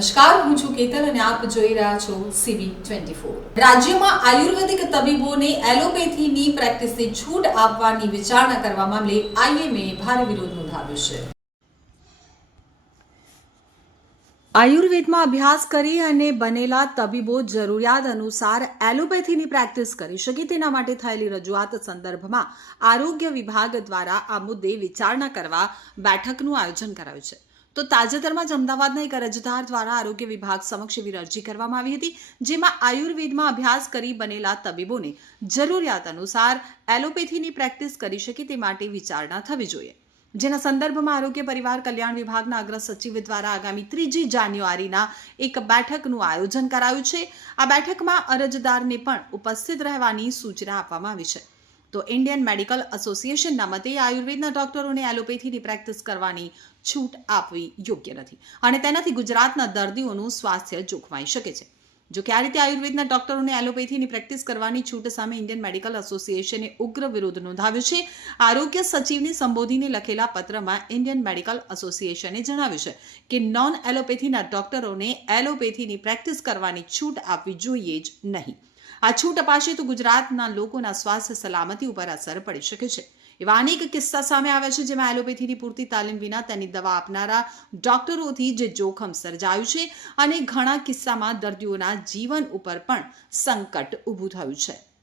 નમસ્કાર, હું છું કેતન અને આપ જોઈ રહ્યા છો CB24। રાજ્યમાં આયુર્વેદિક તબીબોને એલોપેથીની પ્રેક્ટિસની છૂટ આપવાની વિચારણા કરવા મામલે IMA ભારે વિરોધ નોંધાવ્યો છે। આયુર્વેદમાં અભ્યાસ કરી અને બનેલા તબીબો જરૂરિયાત અનુસાર એલોપેથીની પ્રેક્ટિસ કરી શકે તેના માટે થયેલી રજૂઆત સંદર્ભમાં આરોગ્ય વિભાગ દ્વારા આ મુદ્દે વિચારણા કરવા બેઠકનું આયોજન કરાયું છે। તો તાજેતરમાં જ અમદાવાદના એક અરજદાર દ્વારા આરોગ્ય વિભાગ સમક્ષ એવી અરજી કરવામાં આવી હતી, જેમાં આયુર્વેદમાં અભ્યાસ કરી બનેલા તબીબોને જરૂરિયાત અનુસાર એલોપેથીની પ્રેક્ટિસ કરી શકે તે માટે વિચારણા થવી જોઈએ, જેના સંદર્ભમાં આરોગ્ય પરિવાર કલ્યાણ વિભાગના અગ્ર સચિવ દ્વારા આગામી 3 જાન્યુઆરીના એક બેઠકનું આયોજન કરાયું છે। આ બેઠકમાં અરજદારને પણ ઉપસ્થિત રહેવાની સૂચના આપવામાં આવી છે। તો ઇન્ડિયન મેડિકલ એસોસિએશનના મતે આયુર્વેદના ડોક્ટરોને એલોપેથીની પ્રેક્ટિસ કરવાની છૂટ આપવી યોગ્ય નથી અને તેનાથી ગુજરાતના દર્દીઓનું સ્વાસ્થ્ય જોખમાઈ શકે છે। જો કે આ રીતે આયુર્વેદના ડોક્ટરોને એલોપેથીની પ્રેક્ટિસ કરવાની છૂટ સામે ઇન્ડિયન મેડિકલ એસોસિએશને ઉગ્ર વિરોધ નોંધાવ્યો છે। આરોગ્ય સચિવને સંબોધીને લખેલા પત્રમાં ઇન્ડિયન મેડિકલ એસોસિએશને જણાવ્યું છે કે નોન એલોપેથીના ડોક્ટરોને એલોપેથીની પ્રેક્ટિસ કરવાની છૂટ આપવી જોઈએ જ નહીં। આ છૂટ અપાશે તો ગુજરાતના લોકોના સ્વાસ્થ્ય સલામતી ઉપર અસર પડી શકે છે। એવા અનેક કિસ્સા સામે આવ્યા છે, જેમાં એલોપેથીની પૂરતી તાલીમ વિના તેની દવા આપનારા ડોક્ટરોથી જે જોખમ સર્જાયું છે અને ઘણા કિસ્સામાં દર્દીઓના જીવન ઉપર પણ સંકટ ઊભું થયું છે।